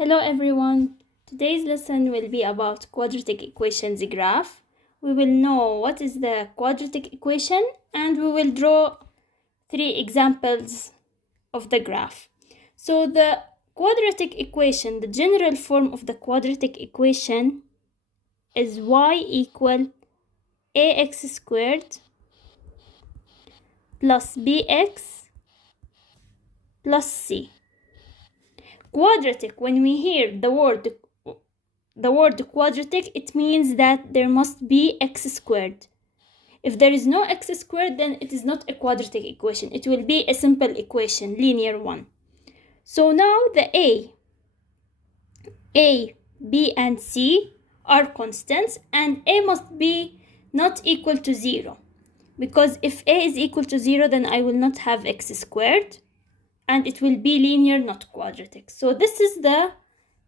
Hello everyone. Today's lesson will be about quadratic equations graph. We will know what is the quadratic equation and we will draw 3 examples of the graph. So the quadratic equation, the general form of the quadratic equation is y equal ax squared plus bx plus c. Quadratic, when we hear the word quadratic, it means that there must be x squared. If there is no x squared, then it is not a quadratic equation. It will be a simple equation, linear one. So now the a, b, and c are constants, and a must be not equal to 0. Because if a is equal to 0, then I will not have x squared, and it will be linear, not quadratic. So this is the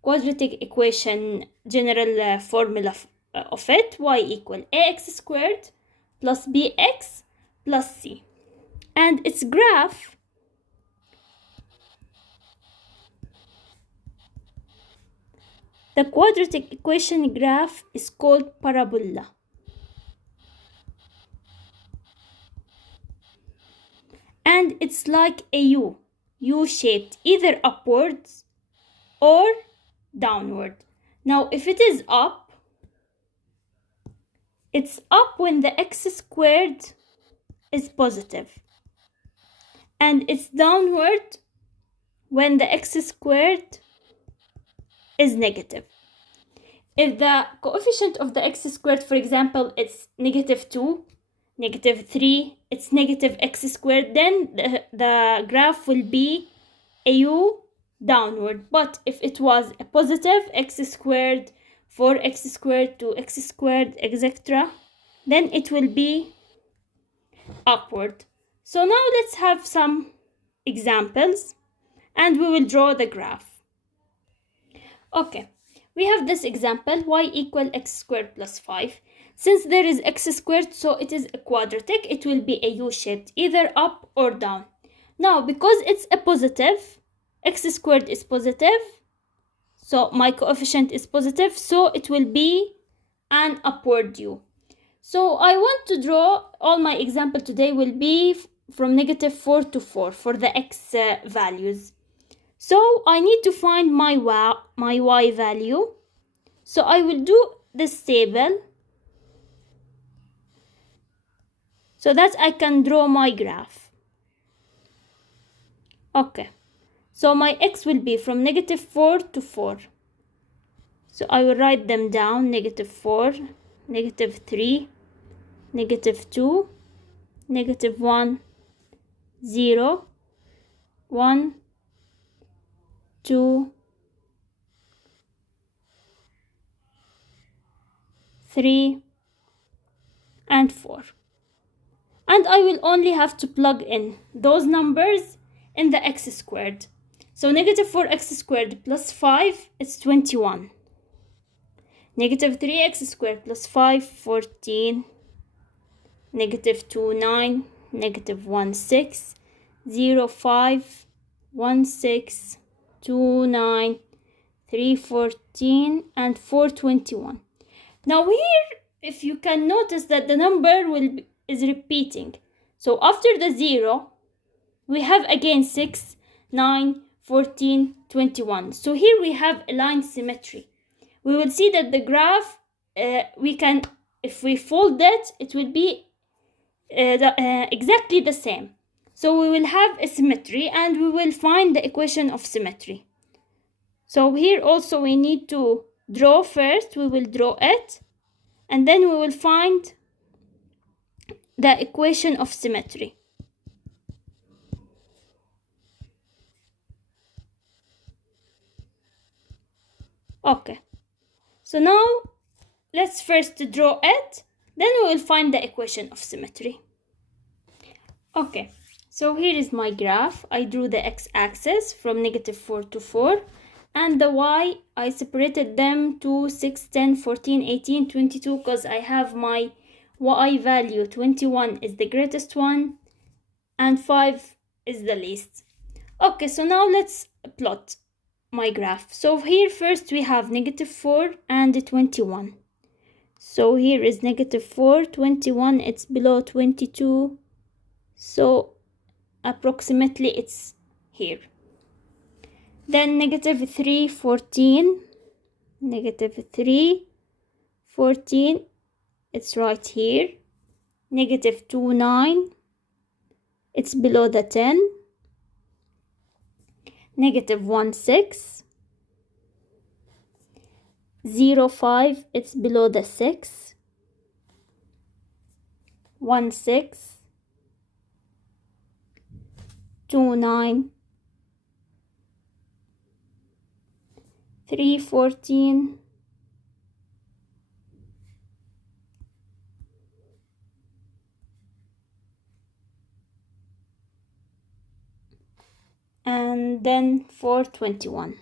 quadratic equation general formula of it. Y equal ax squared plus bx plus c. And its graph the quadratic equation graph is called parabola. And it's like a U-shaped, either upwards or downward. Now if it is up, it's up when the x squared is positive, and it's downward when the x squared is negative. If the coefficient of the x squared, for example, it's -2, -3, it's negative x squared, then the graph will be a U downward. But if it was a positive x squared, 4x squared, 2x squared, etc., then it will be upward. So now let's have some examples and we will draw the graph. Okay, we have this example, y equal x squared plus 5. Since there is x squared, so it is a quadratic, it will be a U-shaped, either up or down. Now, because it's a positive, x squared is positive, so my coefficient is positive, so it will be an upward U. So I want to draw, all my example today will be from -4 to 4 for the x values. So I need to find my y value. So I will do this table so that I can draw my graph. Okay, so my x will be from -4 to 4. So I will write them down: -4, -3, -2, -1, 0, 1, 2, 3, and 4. And I will only have to plug in those numbers in the x squared. So -4x squared plus 5 is 21. -3x squared plus 5, 14. -2, 9. -1, 6. 0, 5. 1, 6. 2, 9. 3, 14. And 4, 21. Now here, if you can notice that the number is repeating. So after the 0, we have again 6, 9, 14, 21. So here we have a line symmetry. We will see that the graph, if we fold it, it will be exactly the same. So we will have a symmetry and we will find the equation of symmetry. So here also we need to draw first. We will draw it and then we will find the equation of symmetry. Okay, so now let's first draw it, then we will find the equation of symmetry. Okay, so here is my graph. I drew the x-axis from -4 to 4, and the y, I separated them to 6, 10, 14, 18, 22, because I have my y value 21 is the greatest one and 5 is the least. Okay, so now let's plot. my graph. So here first we have -4 and 21. So here is -4, 21, it's below 22. So approximately it's here. Then -3, 14, -3, 14, it's right here. -2, 9, it's below the 10. -1, 6, 0, 5, it's below the 6. 1, 6, 2, 9, 3, 14, and then 4, 21.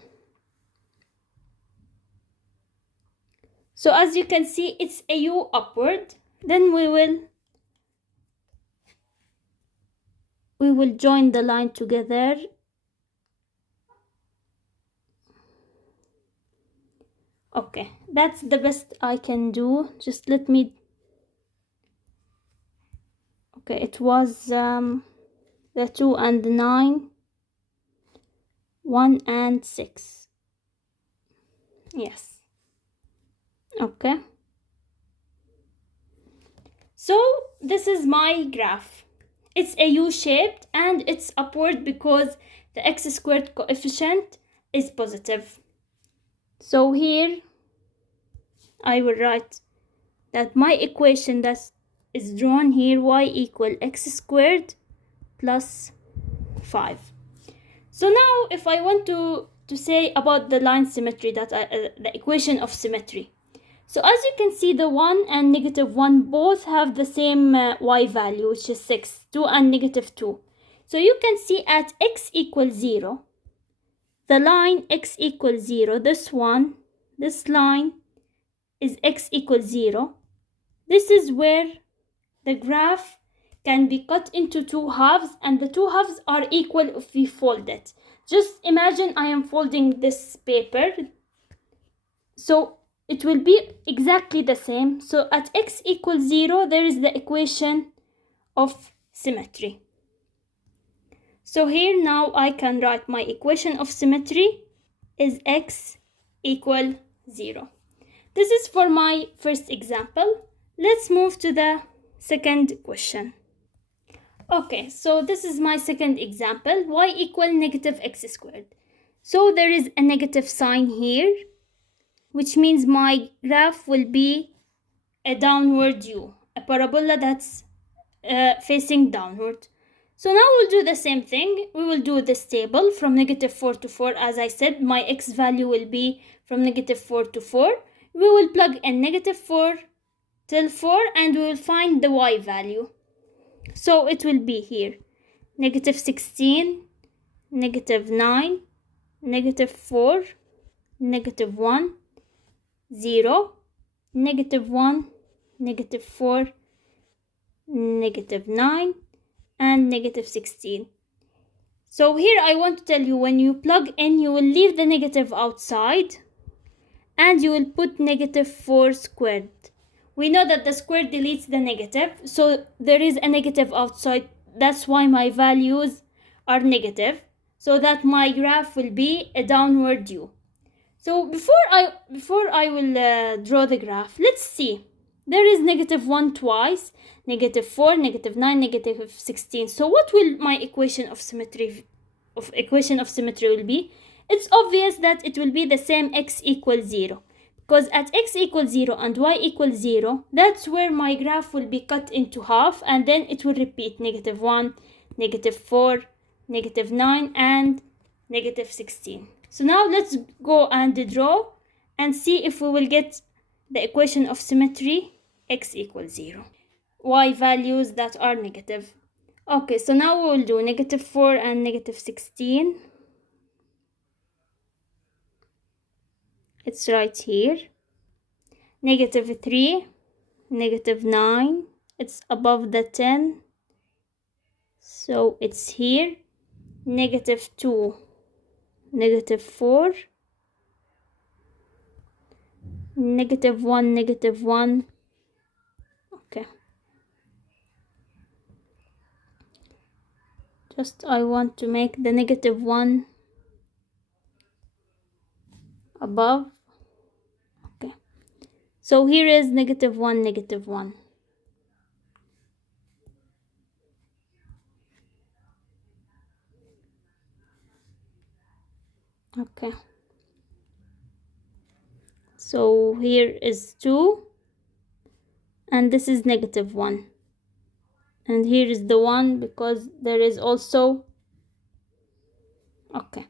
So as you can see, it's a U upward. Then we will join the line together. Okay, that's the best I can do. Just let me. Okay, it was the 2 and the 9, 1 and 6. Yes. Okay. So this is my graph. It's a U-shaped and it's upward because the x-squared coefficient is positive. So here I will write that my equation that is drawn here, y equal x² plus 5. So now if I want to say about the line symmetry, that the equation of symmetry. So as you can see, the 1 and -1 both have the same y value, which is 6, 2 and -2. So you can see at x equals 0, the line x equals 0, this line is x equals 0. This is where the graph can be cut into two halves, and the two halves are equal if we fold it. Just imagine I am folding this paper. So it will be exactly the same. So at x equals 0, there is the equation of symmetry. So here now I can write my equation of symmetry is x equal 0. This is for my first example. Let's move to the second question. Okay, so this is my second example, y equal -x². So there is a negative sign here, which means my graph will be a downward U, a parabola that's facing downward. So now we'll do the same thing. We will do this table from -4 to 4. As I said, my x value will be from -4 to 4. We will plug in -4 till 4 and we will find the y value. So it will be here -16, -9, -4, -1, 0, -1, -4, -9, and -16. So here I want to tell you, when you plug in, you will leave the negative outside and you will put -4 squared. We know that the square deletes the negative, so there is a negative outside. That's why my values are negative, so that my graph will be a downward U. So before I will draw the graph, let's see. There is -1 twice, -4, -9, -16. So what will my equation of symmetry will be? It's obvious that it will be the same x equals 0. Because at x equals 0 and y equals 0, that's where my graph will be cut into half, and then it will repeat -1, -4, -9, and -16. So now let's go and draw and see if we will get the equation of symmetry x equals 0. Y values that are negative. Okay, so now we will do -4 and -16. It's right here. -3, -9, it's above the 10. So it's here. -2, -4, -1, -1. Okay. Just I want to make the -1 above. Okay. So here is -1, -1. Okay. So here is 2, and this is -1. And here is the 1 because there is also, okay.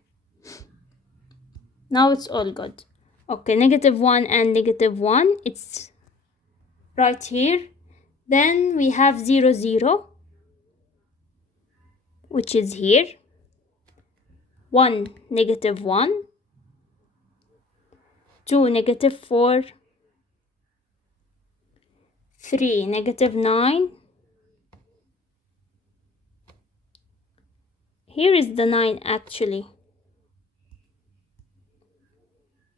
Now it's all good. Okay, -1 and -1, it's right here. Then we have 0, 0, which is here. 1, -1. 2, -4. 3, -9. Here is the 9 actually.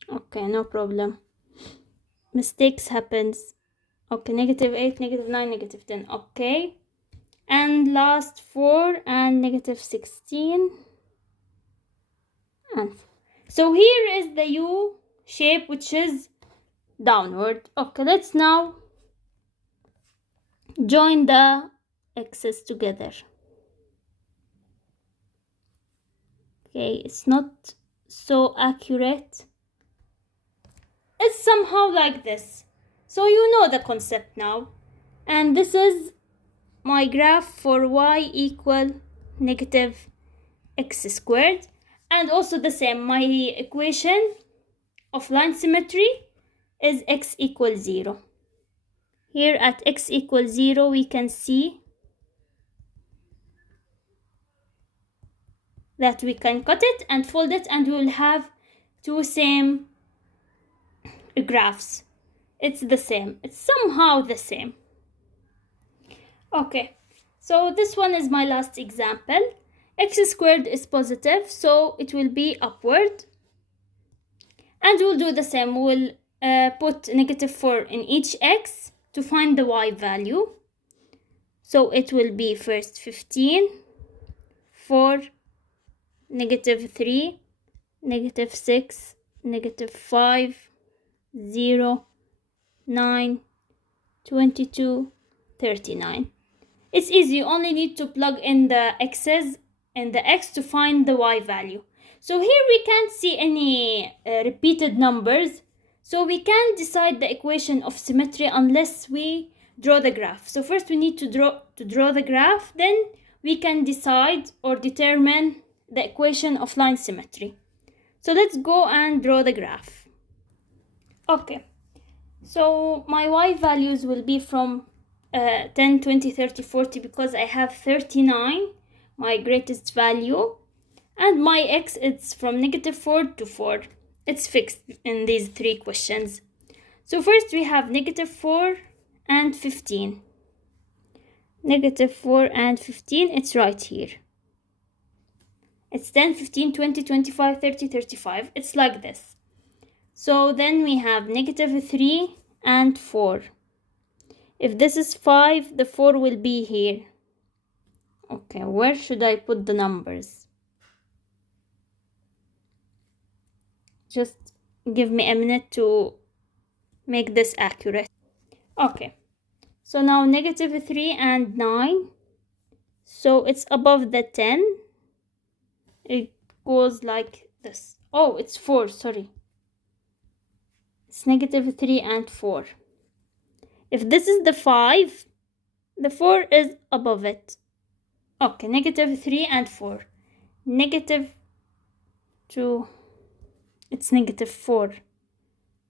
Okay, no problem. Mistakes happens. Okay, -8, -9, -10. Okay. And last 4 and -16. And so here is the U shape, which is downward. Okay, let's now join the x's together. Okay, it's not so accurate. It's somehow like this. So you know the concept now. And this is my graph for y equal -x squared. And also the same, my equation of line symmetry is x equals 0. Here at x equals 0, we can see that we can cut it and fold it, and we will have two same graphs. It's the same. It's somehow the same. Okay, so this one is my last example. X squared is positive, so it will be upward. And we'll do the same. We'll put -4 in each x to find the y value. So it will be first 15, 4, -3, -6, -5, 0, 9, 22, 39. It's easy. You only need to plug in the x's and the x to find the y value. So here we can't see any repeated numbers. So we can't decide the equation of symmetry unless we draw the graph. So first we need to draw the graph. Then we can decide or determine the equation of line symmetry. So let's go and draw the graph. Okay. So my y values will be from 10, 20, 30, 40 because I have 39, my greatest value. And my x, it's from -4 to 4. It's fixed in these three questions. So first we have -4 and 15. -4 and 15, it's right here. It's 10, 15, 20, 25, 30, 35. It's like this. So then we have -3 and 4. If this is 5, the 4 will be here. Okay, where should I put the numbers? Just give me a minute to make this accurate. Okay, so now -3 and 9. So it's above the 10. It goes like this. Oh, it's 4, sorry. It's -3 and 4. If this is the 5, the 4 is above it. Okay, -3 and 4. -2. It's -4.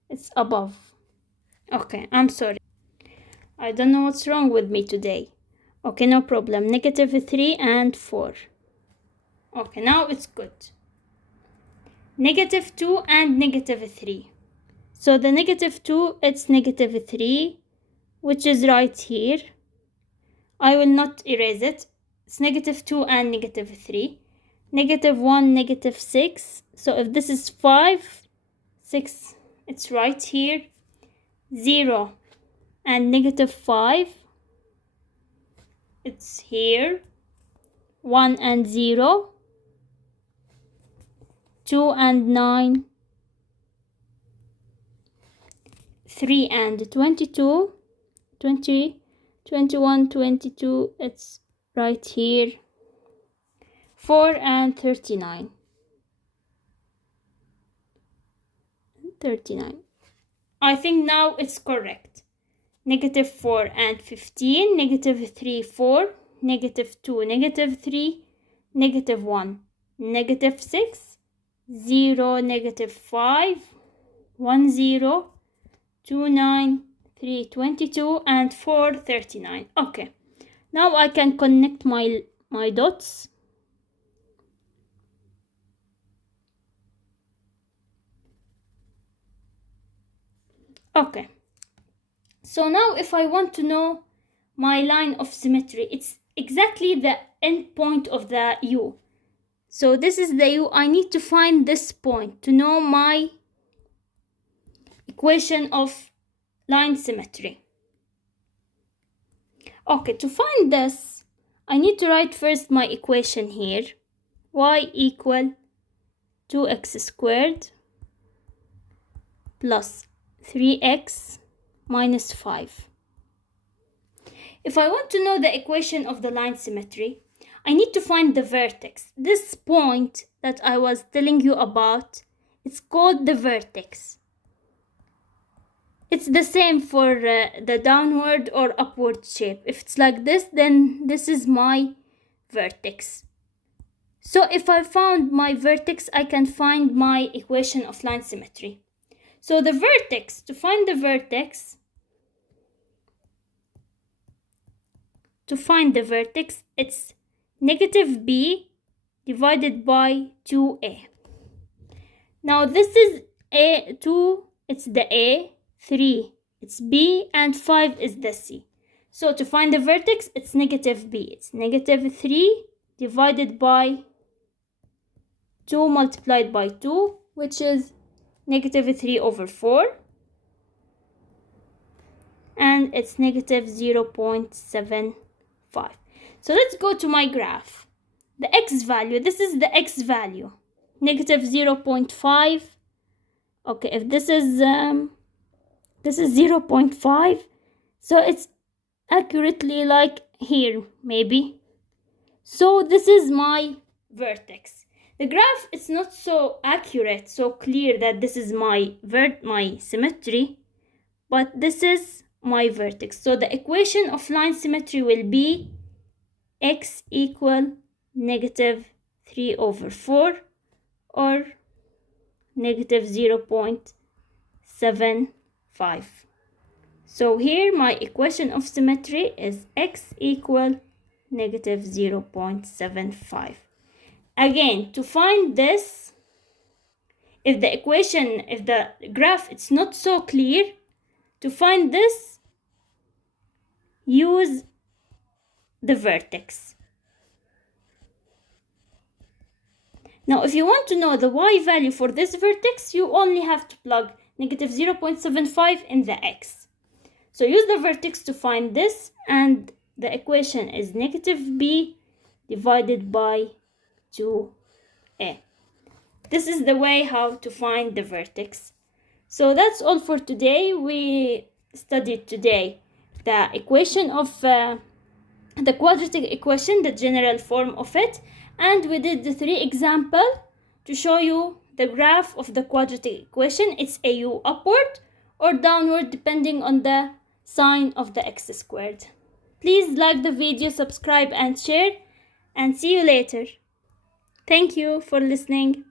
It's above. Okay, I'm sorry. I don't know what's wrong with me today. Okay, no problem. -3 and 4. Okay, now it's good. -2 and -3. So the -2, it's -3, which is right here. I will not erase it. It's -2 and -3. -1, -6. So if this is 5, 6, it's right here. 0 and -5, it's here. 1 and 0. 2 and 9. 3 and 22. 20, 21, 22, it's right here. 4 and 39. 39. I think now it's correct. -4 and 15, -3, 4, -2, -3, -1, -6, 0, -5, 1, 0, 2, 9, 3, 22, and 4, 39. Okay, now I can connect my dots. Okay, so now if I want to know my line of symmetry, it's exactly the end point of the U. So this is the U. I need to find this point to know my equation of line symmetry. Okay, to find this, I need to write first my equation here. Y equal 2x squared plus 3x minus 5. If I want to know the equation of the line symmetry, I need to find the vertex. This point that I was telling you about, it's called the vertex. It's the same for the downward or upward shape. If it's like this, then this is my vertex. So if I found my vertex, I can find my equation of line symmetry. So the vertex, to find the vertex, it's -b divided by 2a. Now this is a2, it's the a, 3, it's b, and 5 is the c. So to find the vertex, it's -b. It's -3 divided by 2 multiplied by 2, which is -3/4. And it's -0.75. So let's go to my graph. The x value, this is the x value, -0.5. Okay, if this is 0.5, so it's accurately like here maybe. So this is my vertex. The graph is not so accurate, so clear that this is my symmetry, but this is my vertex. So the equation of line symmetry will be x equal -3/4 or -0.75. So here my equation of symmetry is x equal -0.75. Again, to find this, if the graph it's not so clear, to find this, use the vertex. Now, if you want to know the y value for this vertex, you only have to plug -0.75 in the x. So use the vertex to find this, and the equation is -b divided by 2a. This is the way how to find the vertex. So that's all for today. We studied today the equation of the quadratic equation, the general form of it, and we did the 3 examples to show you the graph of the quadratic equation. It's AU upward or downward depending on the sign of the x squared. Please like the video, subscribe and share, and see you later. Thank you for listening.